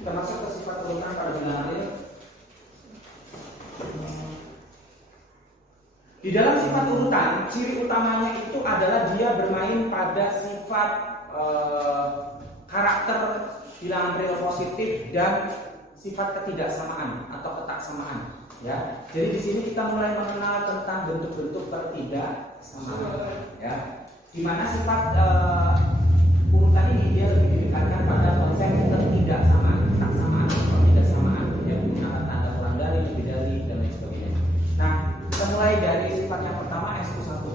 Kita masuk ke sifat urutan pada bilangan real. Di dalam sifat urutan, ciri utamanya itu adalah dia bermain pada sifat karakter bilangan real positif dan sifat ketidaksamaan atau ketaksamaan. Ya, jadi di sini kita mulai mengenal tentang bentuk-bentuk ketidaksamaan. Ya, di mana sifat urutan ini dia lebih didekatkan pada konsep ketidaksamaan, ketaksamaan atau ketidaksamaan. Ya, menggunakan tanda kurang dari, lebih dari, dan lain sebagainya. Nah, kita mulai dari sifat yang pertama S1.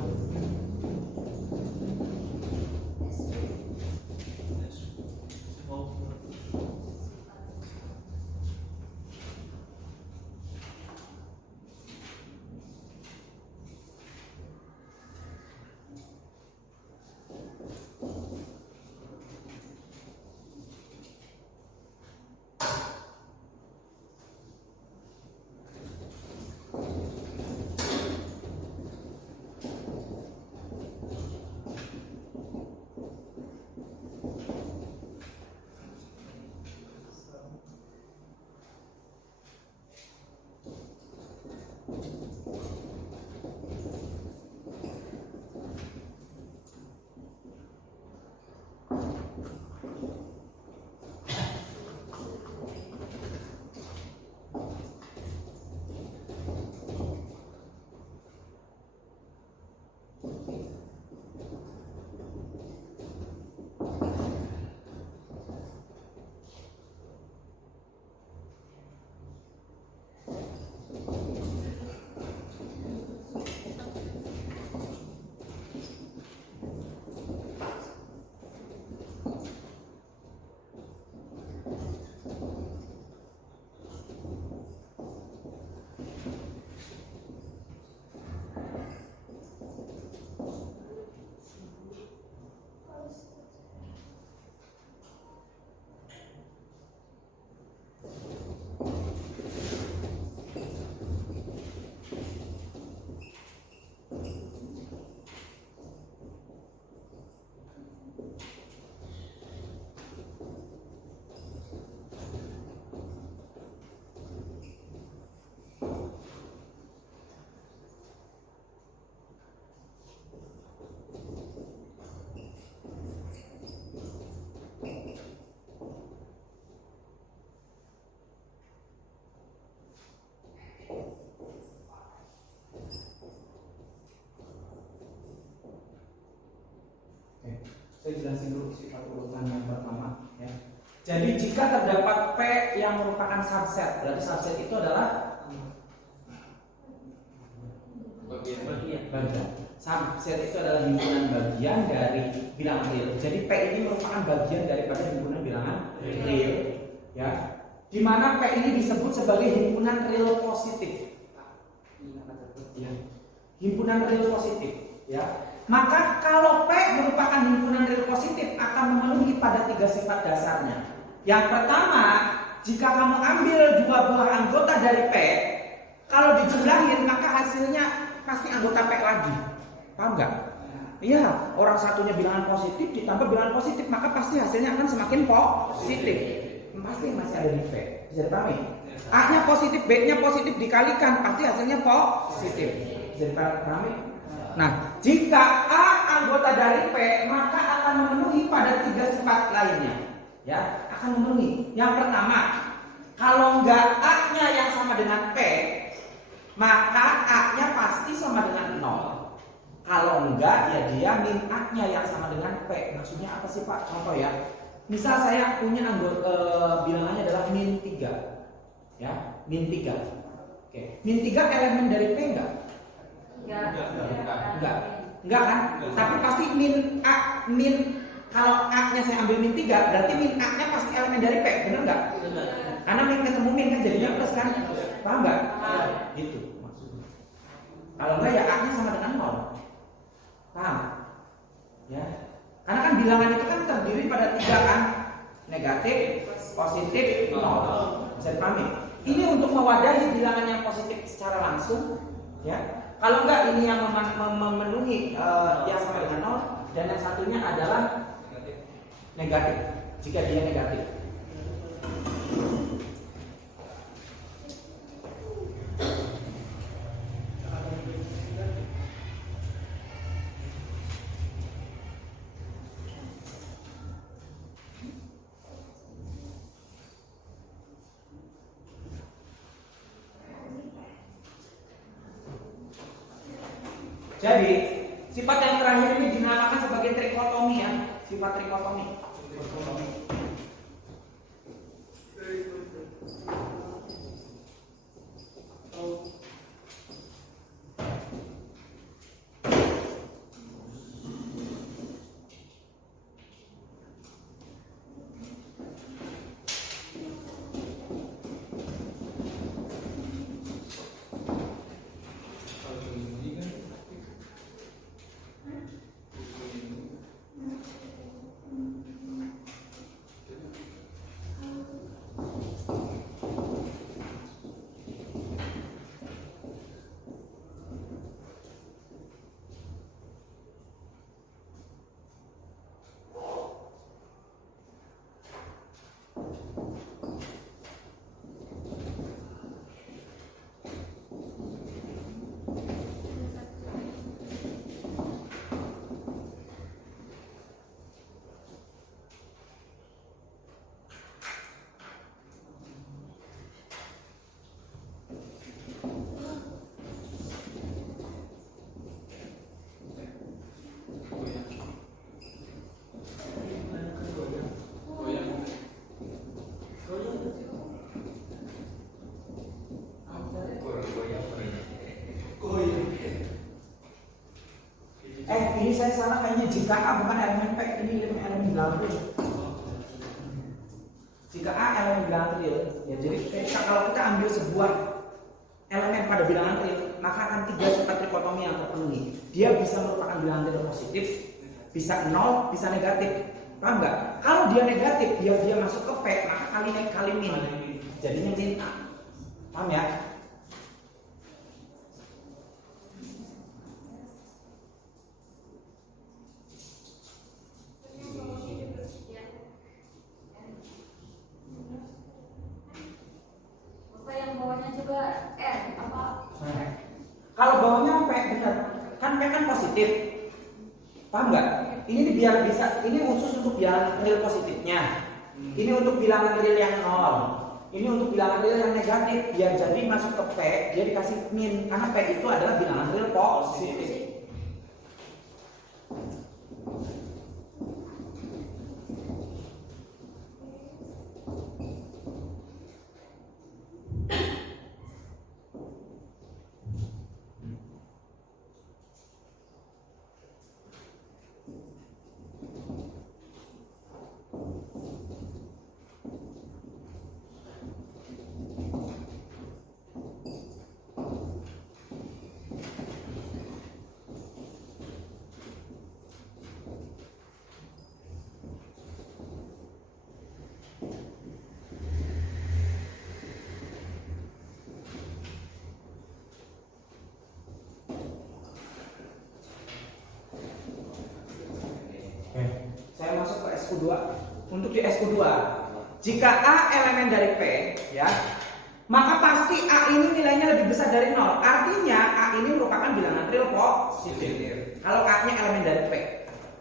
Saya jelasin dulu sifat urutan yang pertama ya. Jadi jika terdapat P yang merupakan subset, berarti subset itu adalah bagian. Subset itu adalah himpunan bagian dari bilangan real. Jadi P ini merupakan bagian daripada himpunan bilangan real ya. Di mana P ini disebut sebagai himpunan real positif. Ya. Himpunan real positif ya. Maka kalau P merupakan himpunan real positif akan memenuhi pada 3 sifat dasarnya. Yang pertama, jika kamu ambil 2 buah anggota dari P, kalau dijumlahin maka hasilnya pasti anggota P lagi. Paham nggak? Iya, orang satunya bilangan positif ditambah bilangan positif maka pasti hasilnya akan semakin positif. Pasti masih ada di P. Bisa dipahami? A-nya positif, B-nya positif dikalikan pasti hasilnya positif. Bisa dipahami? Nah, jika A anggota dari P, maka akan memenuhi pada 3 sifat lainnya. Ya, akan memenuhi. Yang pertama, kalau enggak A-nya yang sama dengan P, maka A-nya pasti sama dengan 0. Kalau enggak, ya dia min A-nya yang sama dengan P. Maksudnya apa sih Pak? Contoh ya. Misal saya punya bilangannya adalah min 3. Ya, min 3. Oke. Min 3 elemen dari P enggak? Enggak kan? Tapi pasti min kalau A-nya saya ambil min 3, berarti min A-nya pasti elemen dari P, benar enggak? Benar. Karena min ketemu min kan jadinya plus kan? Paham enggak? Gitu maksudnya. Kalau enggak ya A-nya sama dengan 0. Paham? Ya. Karena kan bilangan itu kan terdiri pada 3 kan? Negatif, positif, 0. Bisa dipahami? Ini untuk mewadahi bilangan yang positif secara langsung, ya. Kalau enggak ini yang memenuhi yang sama dengan 0 dan yang satunya adalah negatif jika dia negatif. Jadi sifat yang terakhir ini dinamakan sebagai trikotomi ya, sifat trikotomi. Ini saya salah kayaknya, jika A bukan elemen P, ini elemen bilangan real. Jika A elemen bilangan real, ya jadi kalau kita ambil sebuah elemen pada bilangan real, maka akan 3 sifat trikotomi yang terpenuhi. Dia bisa merupakan bilangan real positif, bisa 0, bisa negatif. Paham nggak? Kalau dia negatif, dia masuk ke P, maka kali min, jadinya min A. Paham ya? Kalau bawahnya P benar, kan P kan positif, paham nggak? Ini biar bisa, ini khusus untuk bilangan real positifnya, ini untuk bilangan real yang 0, ini untuk bilangan real yang negatif. Biar jadi masuk ke P, dia dikasih min, karena P itu adalah bilangan real positif. Saya masuk ke SQ2. Untuk di SQ2, jika A elemen dari P, ya, maka pasti A ini nilainya lebih besar dari 0. Artinya A ini merupakan bilangan real positif. Kalau A-nya elemen dari P.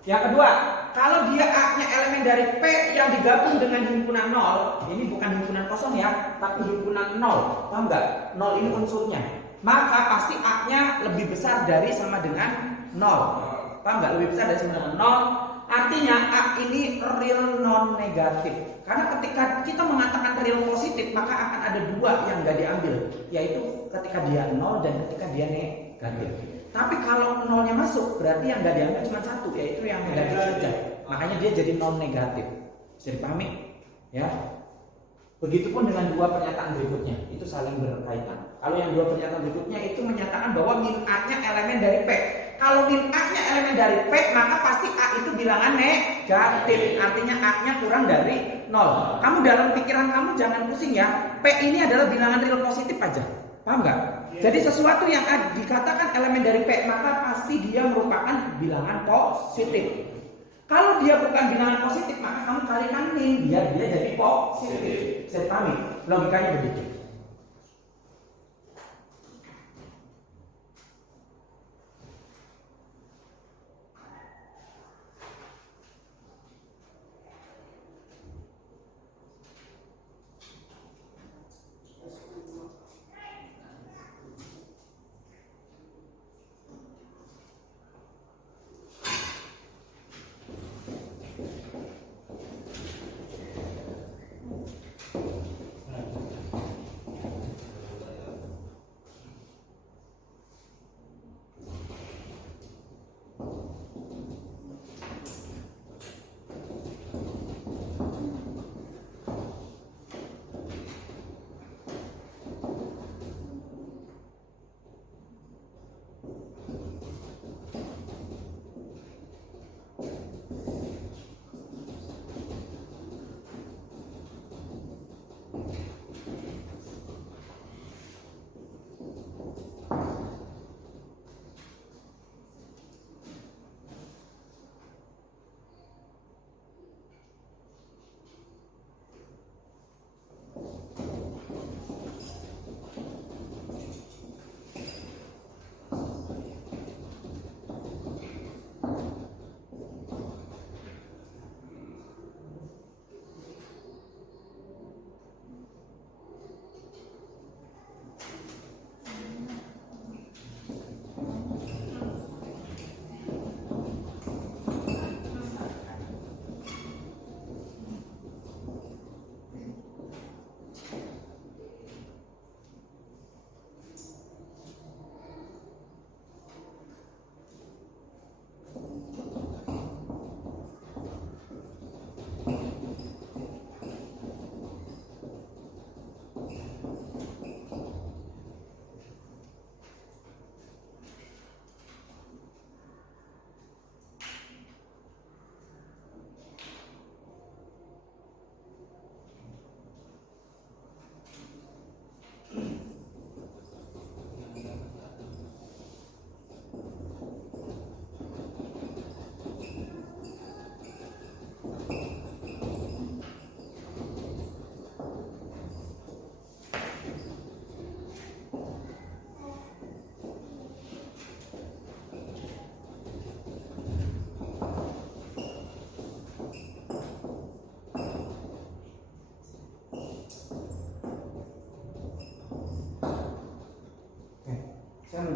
Yang kedua, kalau dia A-nya elemen dari P yang digabung dengan himpunan 0, ini bukan himpunan kosong ya, tapi himpunan 0. Paham nggak? 0 ini unsurnya. Maka pasti A-nya lebih besar dari sama dengan 0. Paham nggak? Lebih besar dari sama dengan 0. Artinya A ini real non negatif. Karena ketika kita mengatakan real positif, maka akan ada 2 yang nggak diambil, yaitu ketika dia 0 dan ketika dia negatif. Tapi kalau 0-nya masuk, berarti yang nggak diambil cuma 1, yaitu yang negatif saja. Makanya dia jadi non negatif. Bisa dipahami? Ya. Begitupun dengan 2 pernyataan berikutnya, itu saling berkaitan. Kalau yang 2 pernyataan berikutnya itu menyatakan bahwa min A-nya elemen dari P. Kalau min A-nya elemen dari P, maka pasti A itu bilangan negatif. Artinya A-nya kurang dari 0. Kamu dalam pikiran kamu jangan pusing ya. P ini adalah bilangan real positif aja. Paham nggak? Jadi sesuatu yang dikatakan elemen dari P, maka pasti dia merupakan bilangan positif. Kalau dia bukan bilangan positif, maka kamu kalikan min, biar dia jadi positif. Saya pahami, logikanya begitu.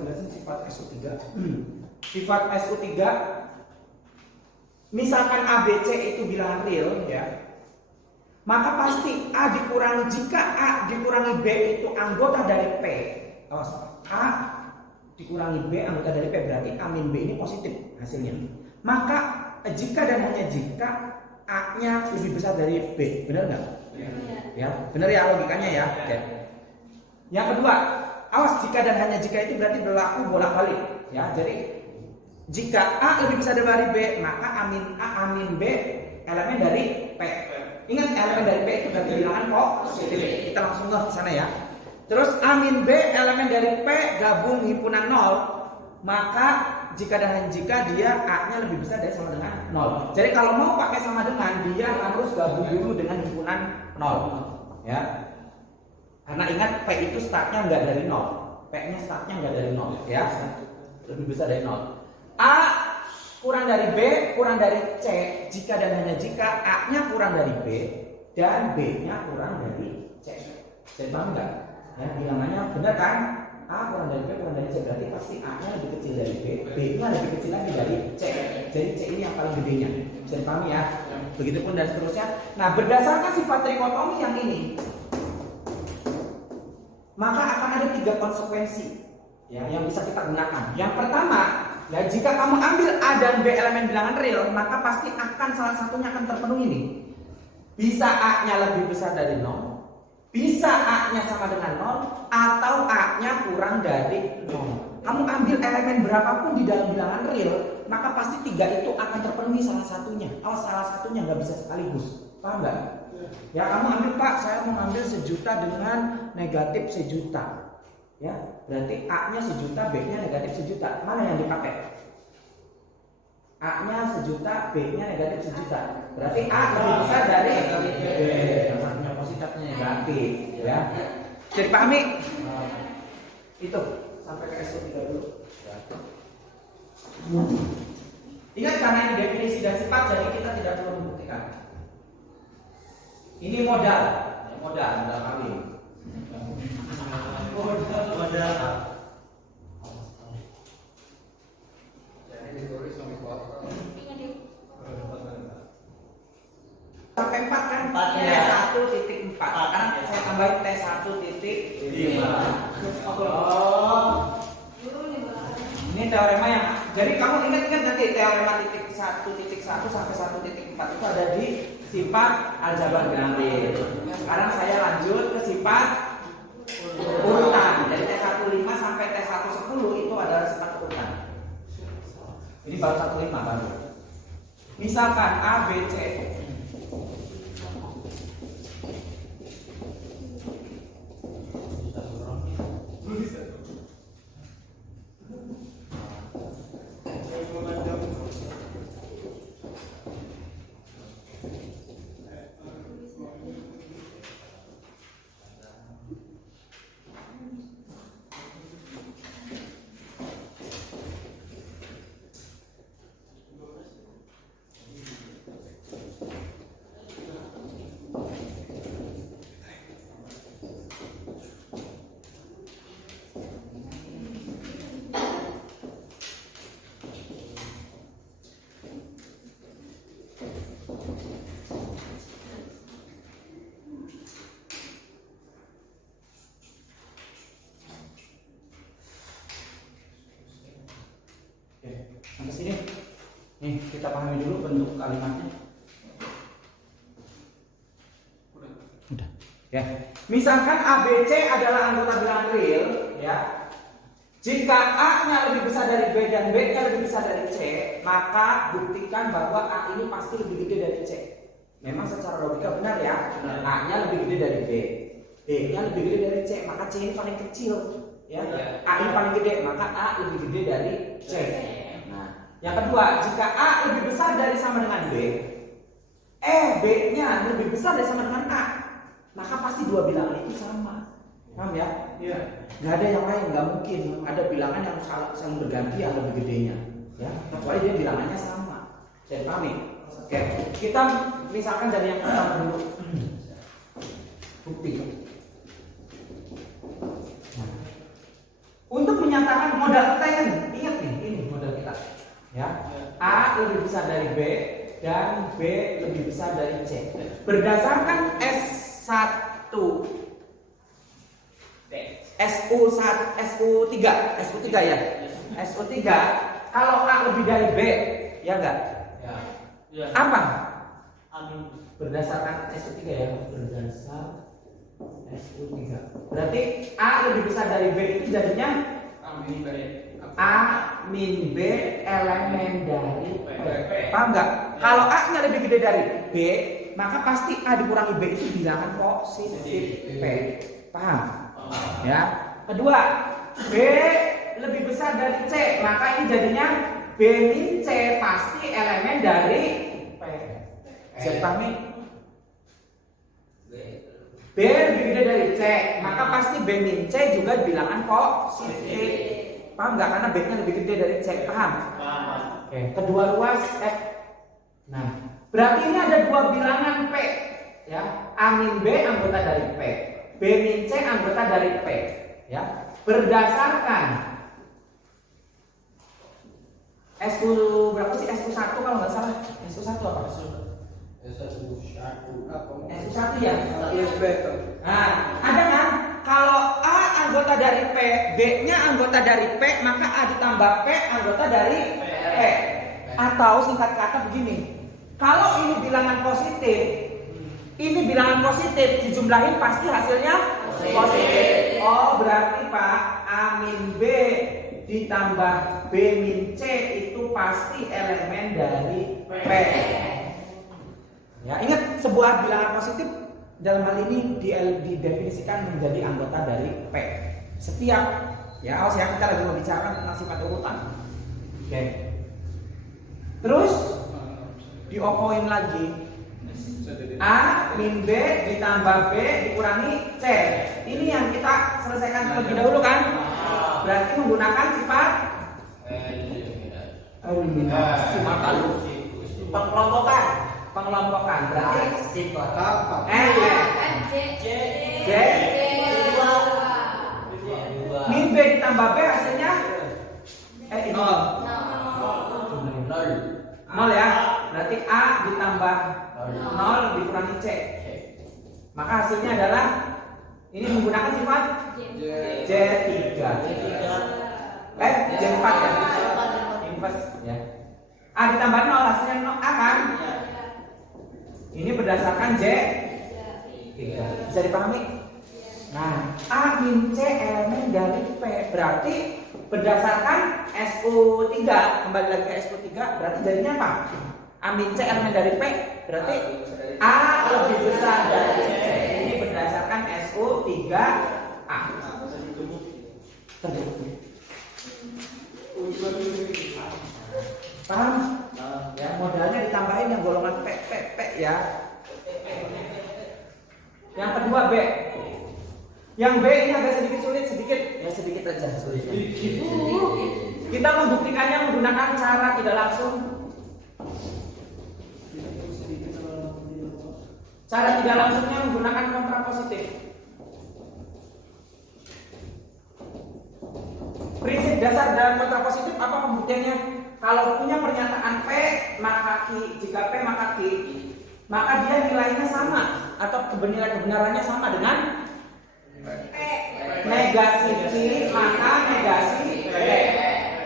jelasin sifat SO3. Sifat SO3, misalkan ABC itu bilangan real ya, maka pasti A dikurangi, jika A dikurangi B itu anggota dari P. Awas, A dikurangi B anggota dari P, berarti A min B ini positif hasilnya. Maka jika dan hanya jika A-nya lebih besar dari B, benar nggak? Ya, benar ya logikanya ya. Oke. Yang kedua, awas, jika dan hanya jika itu berarti berlaku bolak-balik ya. Jadi jika A lebih besar dari B, maka A min B elemen dari P. Ingat, elemen dari P itu berarti bilangan positif. Kita langsung ke sana ya. Terus A min B elemen dari P gabung himpunan 0, maka jika dan hanya jika dia A-nya lebih besar dari sama dengan 0. Jadi kalau mau pakai sama dengan, dia harus gabung dulu dengan himpunan 0 ya. Karena ingat, P itu startnya nggak dari 0, P-nya startnya nggak dari 0 ya, lebih besar dari 0. A kurang dari B kurang dari C jika dan hanya jika A-nya kurang dari B dan B-nya kurang dari C. Jadi paham nggak? Ya, bilangannya benar kan? A kurang dari B kurang dari C, berarti pasti A-nya lebih kecil dari B, B-nya lebih kecil lagi dari C. Jadi C ini yang paling gedenya. Bisa dipahami ya? Begitupun dan seterusnya. Nah, berdasarkan sifat trikotomi yang ini, maka akan ada 3 konsekuensi ya yang bisa kita gunakan. Yang pertama, ya, jika kamu ambil A dan B elemen bilangan real, maka pasti akan salah satunya akan terpenuhi nih. Bisa A-nya lebih besar dari 0, bisa A-nya sama dengan 0, atau A-nya kurang dari 0. Kamu ambil elemen berapapun di dalam bilangan real, maka pasti 3 itu akan terpenuhi salah satunya. Kalau salah satunya nggak bisa sekaligus, paham nggak? Ya, kamu ambil, Pak, saya mau ambil 1 juta dengan negatif 1 juta. Ya, berarti A-nya 1 juta, B-nya negatif 1 juta. Mana yang dipakai? A-nya 1 juta, B-nya negatif 1 juta. Berarti A lebih besar dari B. Yang satunya positifnya negatif, ya. Jadi pahami? Itu sampai ke SO3 dulu. Ingat, karena ini definisi dan sifat, jadi kita tidak perlu membuktikan. Ini modal kami. Sampai 4 kan? T1.4. Sekarang saya tambahin T1.5. Oh. Ini teorema yang, jadi kamu ingat nanti teorema titik 1.1 sampai 1.4 itu ada di sifat aljabar bilangan real. Sekarang saya lanjut ke sifat urutan. Dari T15 sampai T110 itu adalah sifat urutan. Ini baru 15 baru. Misalkan A, B, C. Sampai sini. Nih, kita pahami dulu bentuk kalimatnya. Udah. Ya. Misalkan ABC adalah anggota bilangan real, ya. Jika A-nya lebih besar dari B dan B-nya lebih besar dari C, maka buktikan bahwa A ini pasti lebih gede dari C. Memang secara logika benar ya. A-nya lebih gede dari B, B-nya lebih gede dari C, maka C ini paling kecil, ya. A ini paling gede, maka A lebih gede dari C. Yang kedua, jika A lebih besar dari sama dengan B, B-nya lebih besar dari sama dengan A, maka pasti dua bilangan itu sama. Paham ya? Iya. Gak ada yang lain, gak mungkin ada bilangan yang saling berganti yang lebih gedenya. Ya, kecuali dia bilangannya sama. Jadi pahami? Oke, kita misalkan dari yang pertama dulu. Bukti. Untuk menyatakan modal besar dari B dan B lebih besar dari C. Berdasarkan S1 SU3 ya. SU3 kalau A lebih dari B, ya enggak? Ya. Apa? Berdasarkan SU3 ya, berdasar SU3. Berarti A lebih besar dari B itu jadinya A min B elemen dari P. Paham nggak? Kalau A-nya lebih gede dari B, maka pasti A dikurangi B itu bilangan positif P. Paham? Ya. Kedua, B lebih besar dari C, maka ini jadinya B min C pasti elemen dari P. Bisa dipahami? B lebih gede dari C, maka pasti B min C juga bilangan positif. Paham nggak? Karena B-nya lebih gede dari C. Paham? Oke. Kedua ruas F. Nah, berarti ini ada dua bilangan P. Ya, A min B anggota dari P, B min C anggota dari P. Ya, berdasarkan SU berapa sih? SU1 kalau nggak salah. SU1 apa? SU1 ya? Nah, ada kan? Kalau A anggota dari P, B-nya anggota dari P, maka A ditambah P anggota dari P. Atau singkat kata begini, kalau ini bilangan positif, ini bilangan positif, dijumlahin pasti hasilnya positif. Oh, berarti Pak, A min B ditambah B min C itu pasti elemen dari P. Ya, ingat sebuah bilangan positif dalam hal ini didefinisikan menjadi anggota dari P. Setiap ya, kita lagi membicarakan tentang sifat urutan. Oke. Terus diopoin lagi. A min B ditambah B dikurangi C. Ini yang kita selesaikan terlebih dahulu kan? Berarti menggunakan sifat pengelompokan. Berarti sifat min B ditambah B hasilnya ini nol ya. Berarti A ditambah 0 dikurangi C. Maka hasilnya adalah ini menggunakan sifat J3. J4 ya. Inverse ya. A ditambah 0 hasilnya 0 A kan? Ini berdasarkan J3. Bisa dipahami? Nah, A min C elemen dari P. Berarti berdasarkan SU3, kembali lagi ke SU3, berarti jadinya apa? A min C elemen dari P, berarti A lebih besar dari C. Ini berdasarkan SU3A. Paham? Ya, modalnya ditambahin yang golongan P ya. Yang kedua B. Yang B ini agak sedikit sulit, sedikit aja sulit. Kita membuktikannya menggunakan cara tidak langsung. Cara tidak langsungnya menggunakan kontrapositif. Prinsip dasar dalam kontrapositif apa pembuktiannya? Kalau punya pernyataan P maka Q, jika P maka Q, maka dia nilainya sama atau kebenarannya sama dengan negasi Q maka negasi P.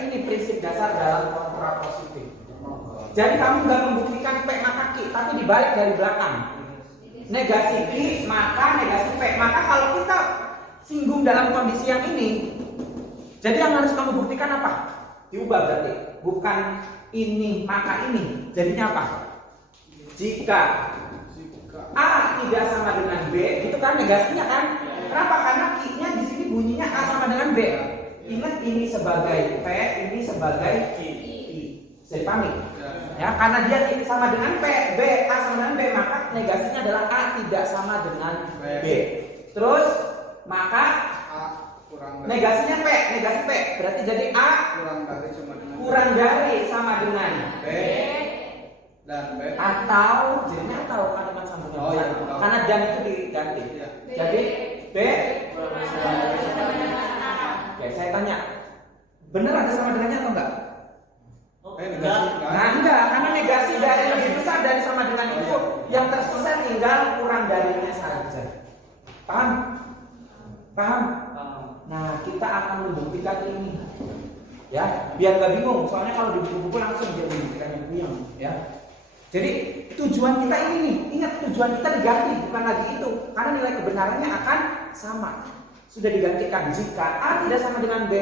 Ini prinsip dasar dalam kontrapositif. Jadi kamu nggak membuktikan P maka Q, tapi dibalik dari belakang. Negasi Q maka negasi P. Maka kalau kita singgung dalam kondisi yang ini, jadi yang harus kamu buktikan apa? Diubah berarti. Bukan ini maka ini. Jadinya apa? Jika A tidak sama dengan B, itu kan negasinya kan? Kenapa? Karena Q-nya di sini bunyinya A sama dengan B. Ingat ini sebagai P, ini sebagai Q. Bisa dipahami? Ya, karena dia sama dengan P, B, A sama dengan B, maka negasinya adalah A tidak sama dengan B. Terus maka negasinya P, negasi P, berarti jadi A kurang dari sama dengan B dan B atau jadinya atau kalimat sama dengan karena dan itu diganti. Jadi B. Oke, saya tanya, bener ada sama dengannya atau enggak? Nah enggak, karena negasi dari lebih besar dari sama dengan itu, yang tersisa tinggal kurang darinya saja. Paham? Paham? Nah kita akan membuktikan ini, ya biar nggak bingung. Soalnya kalau di buku-buku langsung dia membuktikan yang buyang, ya. Jadi tujuan kita ini nih, ingat tujuan kita diganti, bukan lagi itu, karena nilai kebenarannya akan sama. Sudah digantikan, jika A tidak sama dengan B,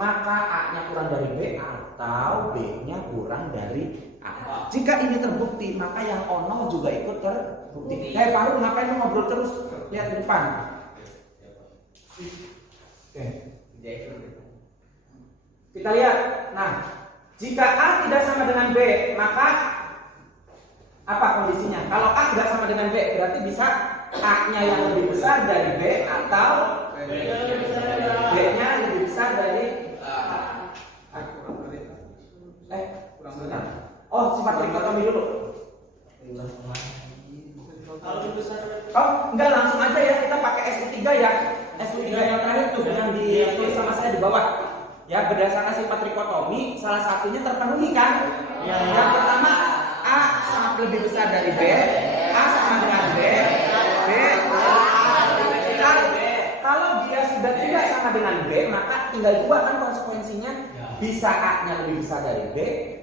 maka A-nya kurang dari B atau B-nya kurang dari A. Jika ini terbukti, maka yang O0 juga ikut terbukti. Faru, ngapain lu ngobrol terus? Lihat ke depan. Oke. Kita lihat. Nah, jika A tidak sama dengan B, maka apa kondisinya? Kalau A tidak sama dengan B, berarti bisa A-nya yang lebih besar dari B atau B-nya lebih besar dari oh, sifat trikotomi dulu. Oh, enggak langsung aja ya, kita pakai SU3 ya. SU3 yang terakhir tuh yang ditulis sama saya di bawah. Ya, berdasarkan sifat trikotomi, salah satunya terpenuhi kan? Yang pertama A sangat lebih besar dari B, A sama dengan B, B kalau dia sudah tidak sama dengan B, maka tinggal dua kan konsekuensinya, bisa A-nya lebih besar dari B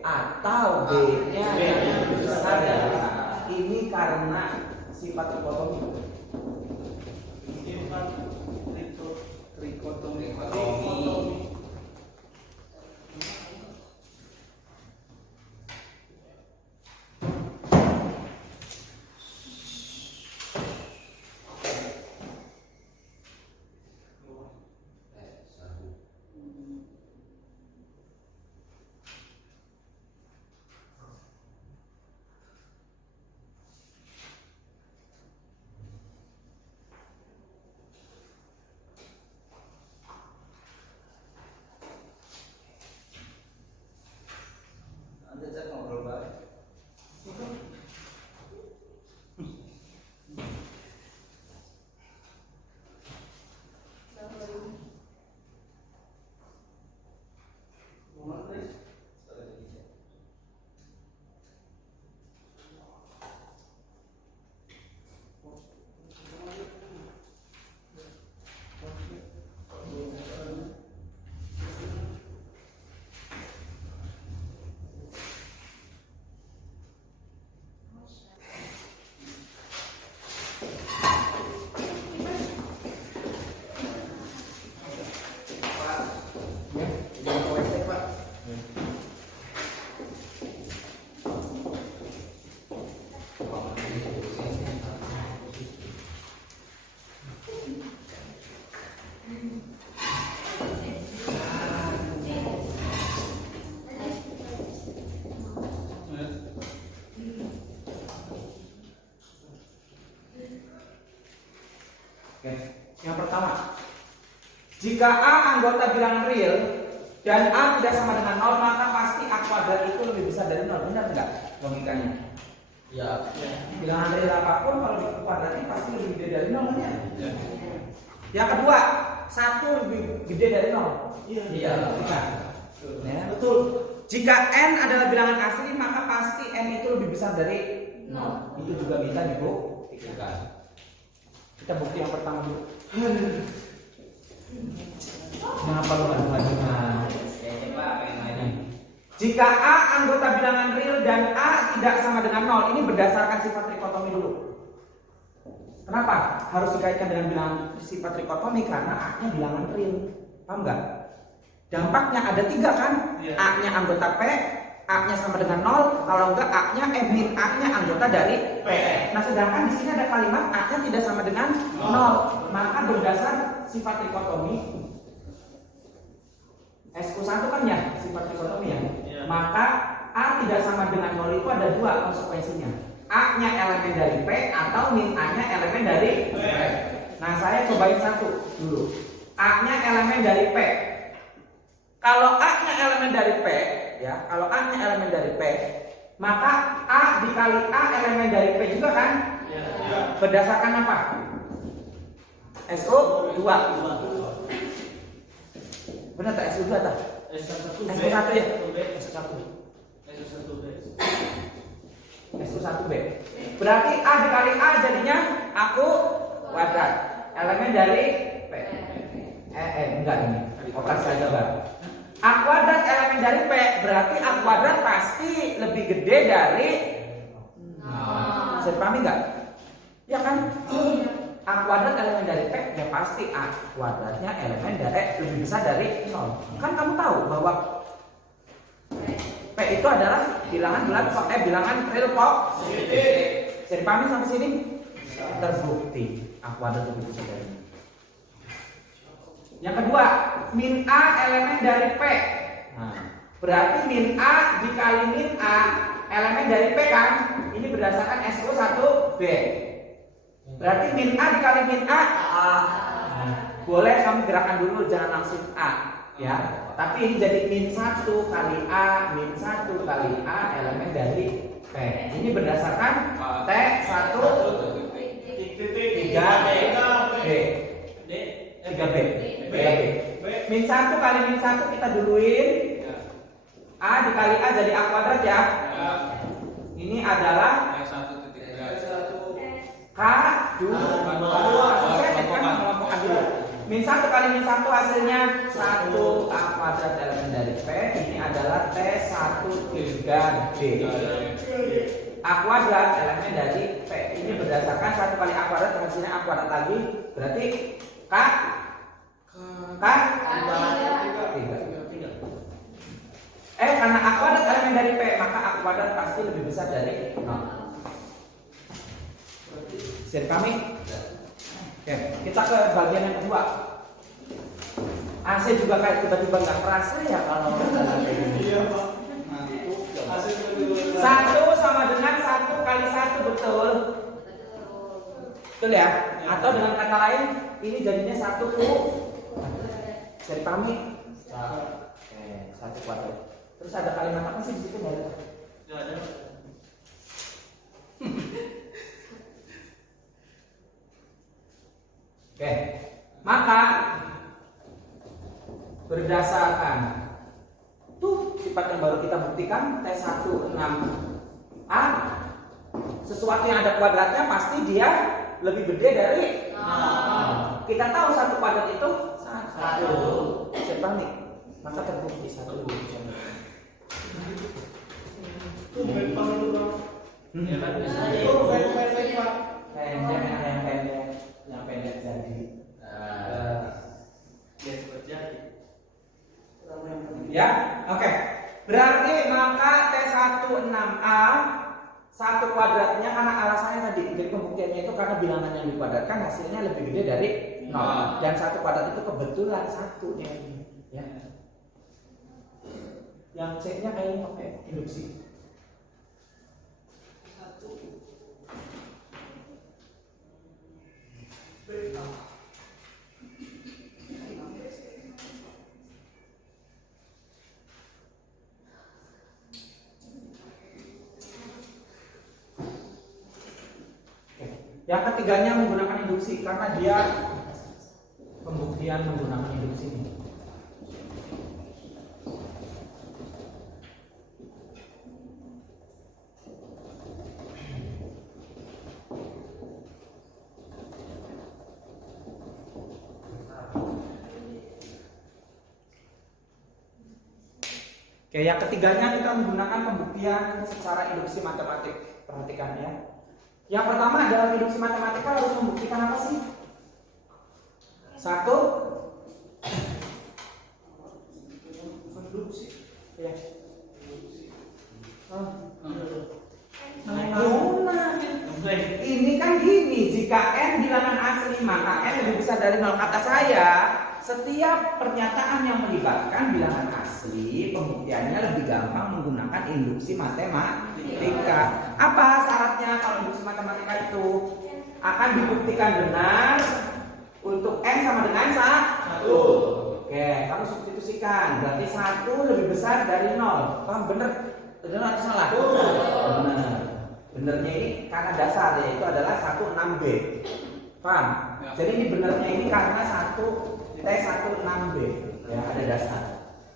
atau B-nya lebih besar dari A. Ini karena sifat trikotomi. Sifat trikotomi. Yang pertama, jika A anggota bilangan real dan A tidak sama dengan 0, maka pasti A kuadrat itu lebih besar dari 0. Benar nggak logikanya? Ya. Bilangan real apapun kalau dikuadratin pasti lebih gede dari 0 kan ya? Ya. Yang kedua, 1 lebih gede dari 0. Iya. Ya, betul. Jika N adalah bilangan asli, maka pasti N itu lebih besar dari 0. Itu juga bisa dibuktikan. Kita bukti yang pertama dulu. Kenapa lu maju-majuan? Jika A anggota bilangan real dan A tidak sama dengan 0, ini berdasarkan sifat trikotomi dulu. Kenapa? Harus dikaitkan dengan bilangan sifat trikotomi karena A-nya bilangan real. Paham nggak? Dampaknya ada 3 kan? A-nya anggota P, A-nya sama dengan 0, kalau enggak A-nya min A-nya anggota dari P. Nah, sedangkan di sini ada kalimat A-nya tidak sama dengan 0. Maka berdasar sifat trikotomi SU1 kan ya, sifat trikotomi ya. Maka A tidak sama dengan 0 itu ada 2 konsekuensinya. A-nya elemen dari P atau min A-nya elemen dari P. Nah, saya cobain satu dulu. A-nya elemen dari P. Kalau A-nya elemen dari P, ya, kalau A-nya elemen dari P, maka A dikali A elemen dari P juga kan? Ya. Berdasarkan apa? SO2. Benar tak SO2 tak? SO1 ya? SO1. SO1B. Berarti A dikali A jadinya aku kuadrat. Elemen dari P. Enggak ini. Otak saya coba. A kuadrat elemen dari P, berarti A kuadrat pasti lebih gede dari Bisa dipahami nggak? Ya kan? A kuadrat elemen dari P, ya pasti A kuadratnya elemen dari lebih besar dari 0. Kan kamu tahu bahwa P itu adalah bilangan real positif. Bisa dipahami sampai sini? Terbukti A kuadrat lebih besar dari 0. Yang kedua, min A elemen dari P. Nah, berarti min A dikali min A elemen dari P kan? Ini berdasarkan SO1B. Berarti min A dikali min A. Boleh kamu gerakan dulu, jangan langsung A, ya. Tapi ini jadi min 1 kali A, min 1 kali A elemen dari P. Ini berdasarkan T1 3B. Min 1 kali min 1 kita duluin. A dikali A jadi A kuadrat ya. Ini adalah K2. Min 1 kali min 1 hasilnya 1 A kuadrat elemen dari P. Ini adalah T1 3B. A kuadrat elemen dari P. Ini berdasarkan 1 kali A kuadrat hasilnya A kuadrat lagi. Berarti K 3. Karena A kuadrat elemen dari P, maka A kuadrat pasti lebih besar dari 0. Bisa dipahami? Oke, kita ke bagian yang kedua. AC juga kayak tiba-tiba nggak kerasa ya kalau satu sama dengan 1 kali 1, betul? Betul ya? Atau dengan kata lain, ini jadinya 1 Bisa dipahami? Oke, 1 kuadrat. Terus ada kalimat apa sih di situ? Nggak ada. Oke, maka berdasarkan sifat yang baru kita buktikan T16A, sesuatu yang ada kuadratnya pasti dia lebih gede dari 0. Kita tahu 1 kuadrat itu 1. Bisa pahami? Maka terbukti 1 lebih besar. Yang pendek jadi ya, oke. Berarti maka T16A 1 kuadratnya, karena alasannya tadi, jadi pembuktiannya itu karena bilangan yang dikuadratkan hasilnya lebih gede dari 0. Dan 1 kuadrat itu kebetulan 1-nya ini, ya. Yang C-nya kayaknya pakai induksi. Yang ketiganya menggunakan induksi karena dia pembuktian menggunakan induksi ini. Oke, yang ketiganya kita menggunakan pembuktian secara induksi matematik. Perhatikan ya. Yang pertama dalam induksi matematika harus membuktikan apa sih? 1. Ya. Ini kan gini, jika N bilangan asli maka N lebih besar dari 0. Kata saya, setiap pernyataan yang melibatkan bilangan asli, pembuktiannya lebih gampang menggunakan induksi matematika. Apa syaratnya kalau induksi matematika itu? Akan dibuktikan benar untuk N sama dengan 1. Oke, kamu substitusikan. Berarti 1 lebih besar dari 0. Paham bener? Bener atau salah? Bener. Benernya ini karena dasar, yaitu adalah 16B. Paham? Jadi ini benernya ini karena T16B. Ya, ada dasar.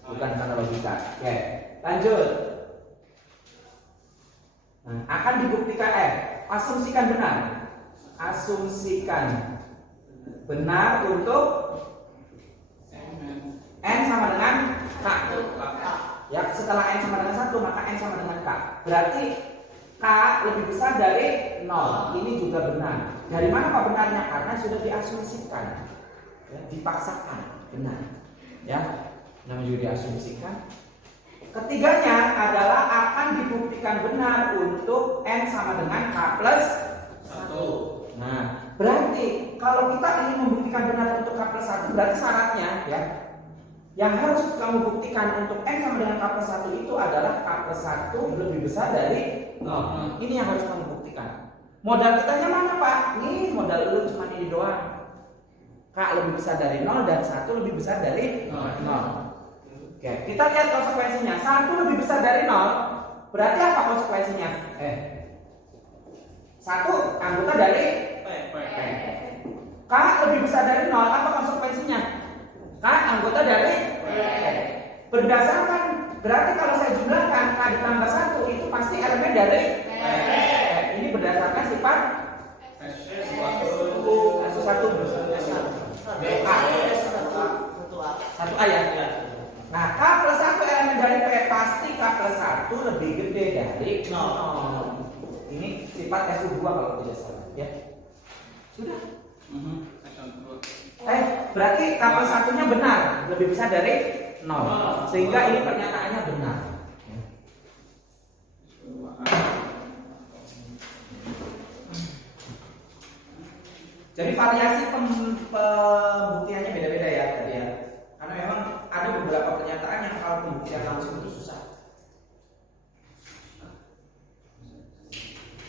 Bukan karena logika. Oke, lanjut. Nah, akan dibuktikan asumsikan benar. Asumsikan benar untuk N sama dengan K. Ya, setelah N sama dengan 1 maka N sama dengan K. Berarti K lebih besar dari 0. Ini juga benar. Dari mana Pak benarnya? Karena sudah diasumsikan. Ya, dipaksakan benar. Ya, namanya juga diasumsikan. Ketiganya adalah akan dibuktikan benar untuk N sama dengan K plus 1. Nah, berarti kalau kita ingin membuktikan benar untuk K plus 1, berarti syaratnya ya, yang harus kamu buktikan untuk N sama dengan K plus 1 itu adalah K plus 1 lebih besar dari 0. Ini yang harus kamu buktikan. Modal kitanya mana Pak? Nih modal lu cuma ini doang. K lebih besar dari 0 dan 1 lebih besar dari 0. Oke, kita lihat konsekuensinya. 1 lebih besar dari 0. Berarti apa konsekuensinya? 1 anggota dari P. K lebih besar dari 0. Apa konsekuensinya? K anggota dari P. Berdasarkan, berarti kalau saya jumlahkan K ditambah 1 itu pasti elemen dari P. Ini berdasarkan sifat satu A ya. Nah, K plus 1 elemen dari P, pasti K plus 1 lebih gede dari 0. Ini sifat SU2 kalau tidak salah ya. Sudah. Berarti K plus 1-nya benar, lebih besar dari 0. Sehingga ini pernyataannya benar. Jadi variasi pembuktiannya beda-beda ya tadi ya. Karena memang ada beberapa pernyataan yang kalau pembuktian langsung itu susah.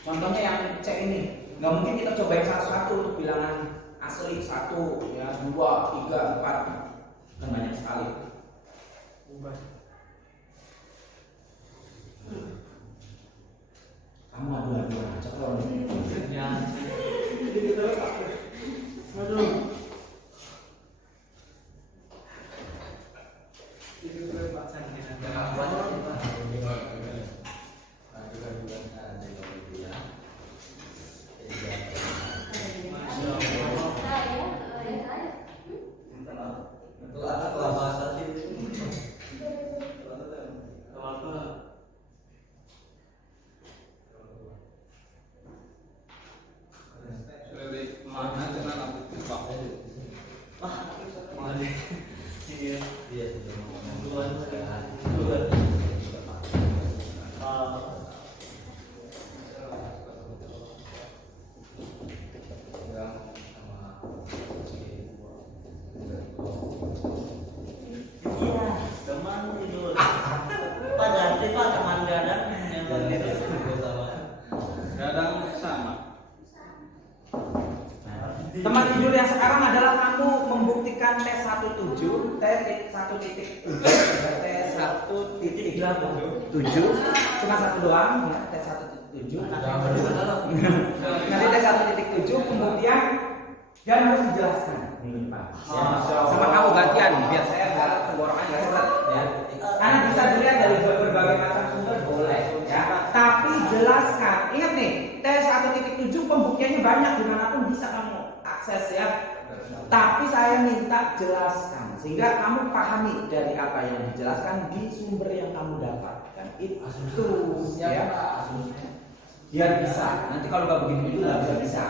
Contohnya yang C ini, nggak mungkin kita cobain satu-satu untuk bilangan asli 1, ya 2, 3, 4, kan banyak sekali. Kamu adu-aduan aja kalau ini. Aduh. Teman tidur yang sekarang adalah kamu membuktikan T17, T1.7, cuma satu doang ya, T1.7. Nanti T1.7 kemudian dan harus dijelaskan nih Pak. Sama kamu gantian biar saya nggak tenggorokan nggak seret ya. Karena bisa dilihat dari berbagai macam sumber boleh ya. Tapi jelaskan. Ingat nih, T1.7 pembuktiannya banyak dimanapun bisa kamu akses ya. Tapi saya minta jelaskan sehingga kamu pahami dari apa yang dijelaskan di sumber yang kamu dapatkan itu ya. Biar bisa. Nanti kalau nggak begini itu nggak bisa.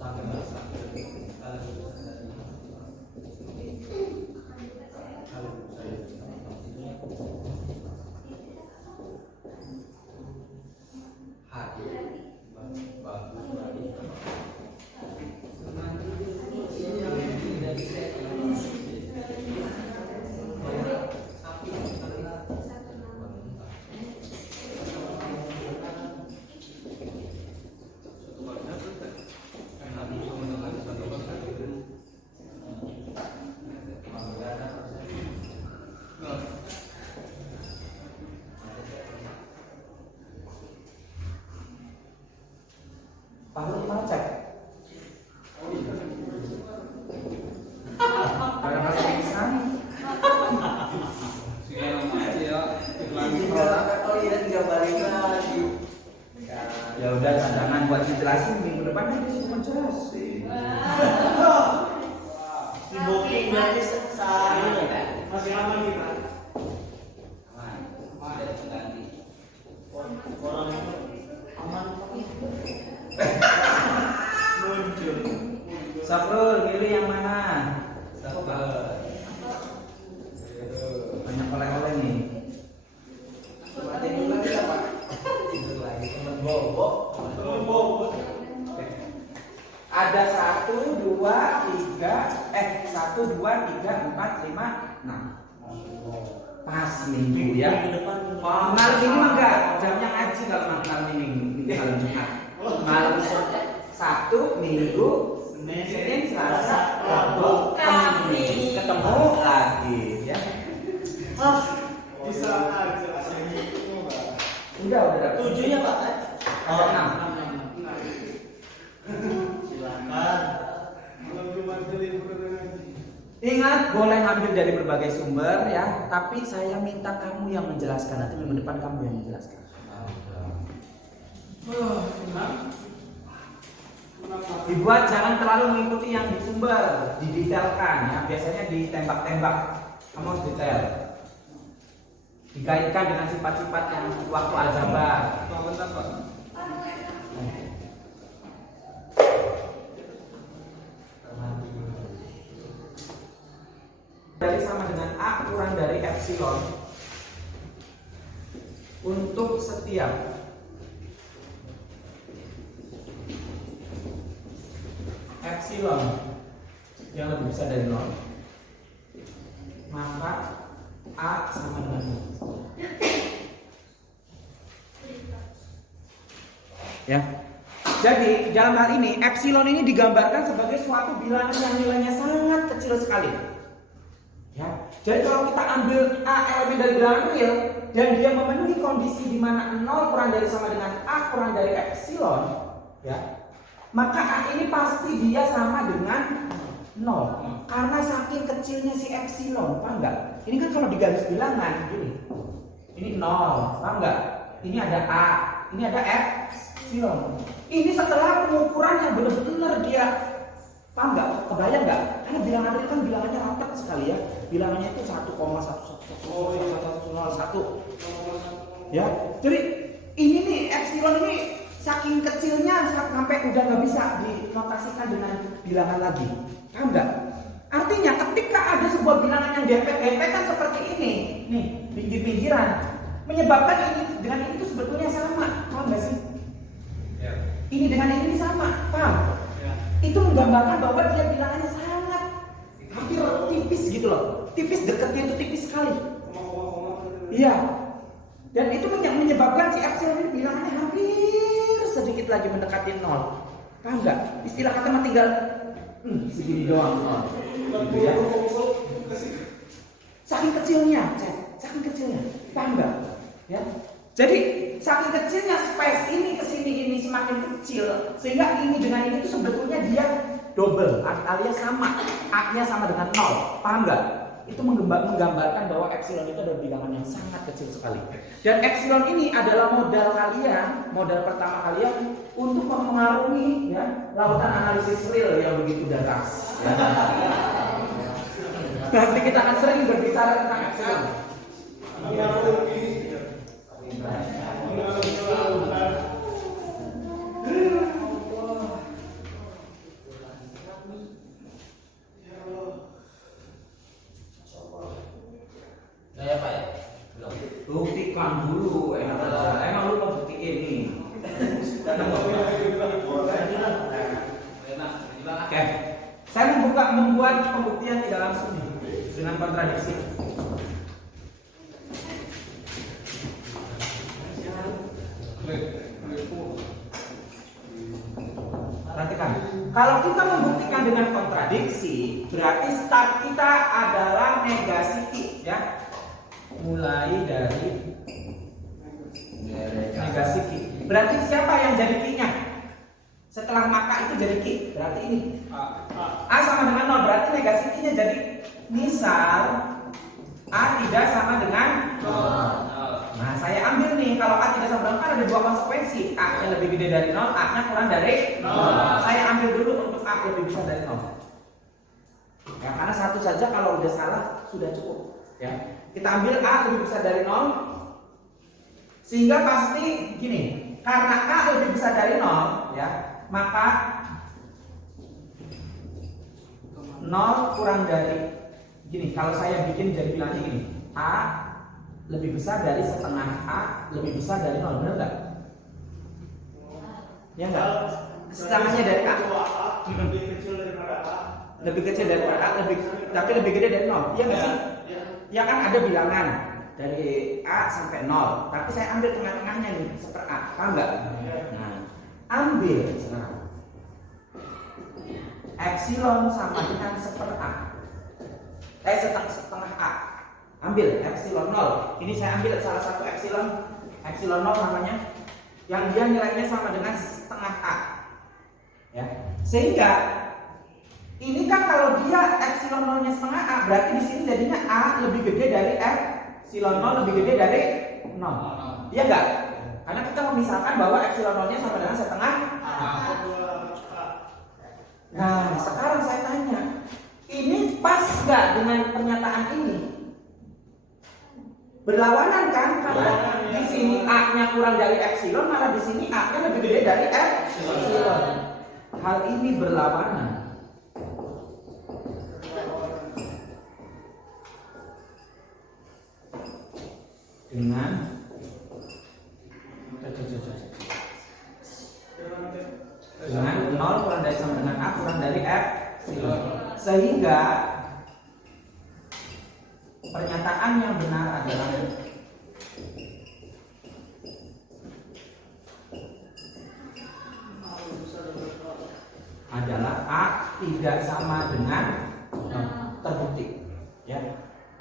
Sampai jelasin minggu depan kan dia cuma jelasin. Di booking berarti sehari Masih aman kita. orang aman muncul. Saprul, milih yang mana? Banyak oleh-oleh nih. Ada 1, 2, 3, 1, 2, 3, 4, 5, 6. Pas minggu ya. Malam ini mah enggak, jamnya ngaji kalau malam ini minggu malam Jumat. Malam Sabtu, Minggu, Senin, Selasa, Rabu, Kamis ketemu lagi ya. Bisa aja. Udah. 7 ya Pak? Oh, 6. Silakan. Malam Jumat jadi ngaji. Ingat, boleh ambil dari berbagai sumber ya, tapi saya minta kamu yang menjelaskan. Nanti minggu depan kamu yang menjelaskan. Dibuat jangan terlalu mengikuti yang di sumber, didetailkan ya. Biasanya ditembak-tembak. Kamu harus detail. Dikaitkan dengan sifat-sifat yang waktu aljabar. Dari sama dengan A kurang dari epsilon untuk setiap epsilon yang lebih besar dari 0, maka A sama dengan 0. Ya. Jadi dalam hal ini epsilon ini digambarkan sebagai suatu bilangan yang nilainya sangat kecil sekali. Ya. Jadi kalau kita ambil A elemen dari bilangan real dan dia memenuhi kondisi di mana 0 kurang dari sama dengan A kurang dari epsilon, ya, maka A ini pasti dia sama dengan 0 karena saking kecilnya si epsilon, paham nggak? Ini kan kalau di garis bilangan gini, ini 0, paham nggak? Ini ada A, ini ada epsilon. Ini setelah pengukuran yang benar-benar dia, paham nggak? Kebayang nggak? Karena bilangan itu kan bilangannya rapat sekali ya. Bilangannya itu 1,11101. Ya, jadi ini nih epsilon ini saking kecilnya sampai udah nggak bisa dinotasikan dengan bilangan lagi. Paham nggak? Artinya ketika ada sebuah bilangan yang dempet-dempetan seperti ini, nih pinggir-pinggiran, menyebabkan ini dengan ini tuh sebetulnya sama. Paham nggak sih? Ya. Ini dengan ini sama, paham? Ya. Itu menggambarkan bahwa dia bilangannya sangat hampir tipis gitu loh, tipis, dekatnya itu tipis sekali. Iya. Dan itu menyebabkan si epsilon ini bilangannya hampir sedikit lagi mendekati 0. Paham nggak? Istilah kata mah tinggal segini doang. Gitu ya. Saking kecilnya, saking kecilnya, paham nggak? Ya. Jadi saking kecilnya space ini ke sini ini semakin kecil sehingga ini dengan ini tuh sebetulnya dia double alias sama, A-nya sama dengan 0. Paham nggak? Itu menggambarkan bahwa epsilon itu adalah bilangan yang sangat kecil sekali. Dan epsilon ini adalah modal kalian, modal pertama kalian untuk mempengaruhi ya lautan analisis real yang begitu deras. Ya. Nanti kita akan sering berbicara tentang epsilon. Ya Pak ya. Buktikan dulu, emang lu mau buktiin nih. Oke, saya membuat pembuktian tidak langsung nih, dengan kontradiksi. Perhatikan, kalau kita membuktikan dengan kontradiksi, berarti start kita adalah negasi I, ya. Mulai dari negasi Q. Berarti siapa yang jadi Q-nya? Setelah maka itu jadi Q. Berarti ini A sama dengan 0. Berarti negasi Q-nya jadi misal A tidak sama dengan 0. Nah, saya ambil nih, kalau A tidak sama dengan kan ada dua konsekuensi. A nya lebih gede dari 0, A nya kurang dari 0. Saya ambil dulu untuk A lebih besar dari 0. Ya, karena satu saja kalau udah salah sudah cukup. Ya, kita ambil A lebih besar dari 0, sehingga pasti gini, karena A lebih besar dari 0, ya, maka 0 kurang dari gini. Kalau saya bikin jadi bilangnya gini, A lebih besar dari setengah A lebih besar dari 0, benar nggak? Ya nggak? Setengahnya dari A lebih kecil daripada A. lebih kecil daripada A, tapi lebih gede dari 0. Iya nggak sih? Ya kan ada bilangan dari A sampai 0, tapi saya ambil tengah-tengahnya nih, seper A, paham nggak? Nah, ambil sekarang epsilon sama dengan seper A, setengah A. Ambil epsilon 0. Ini saya ambil salah satu epsilon 0 namanya, yang dia nilainya sama dengan setengah A. Ya, sehingga ini kan kalau dia epsilon 0-nya setengah A, berarti di sini jadinya A lebih gede dari epsilon 0 lebih gede dari 0. Iya enggak? Karena kita memisahkan bahwa epsilon 0-nya sama dengan setengah A. Nah, sekarang saya tanya, ini pas nggak dengan pernyataan ini? Berlawanan kan? Karena di sini A-nya kurang dari epsilon, malah di sini A-nya lebih gede dari epsilon. Hal ini berlawanan dengan 0 kurang dari sama dengan A kurang dari epsilon, sehingga pernyataan yang benar adalah A tidak sama dengan terbukti, ya.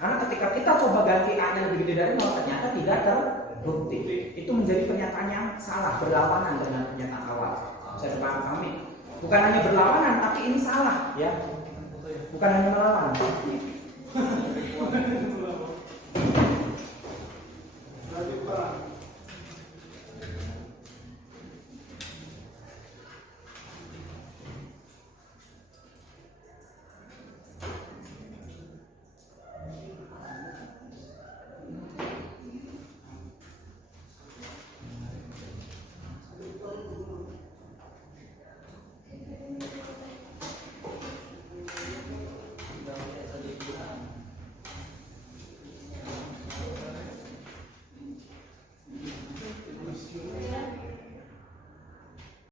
Karena ketika kita coba ganti A nya lebih gede dari 0, ternyata tidak terbukti. Itu menjadi pernyataan yang salah, berlawanan dengan pernyataan awal. Saya pahami. Bukan hanya berlawanan, tapi ini salah, ya. Bukan hanya melawan.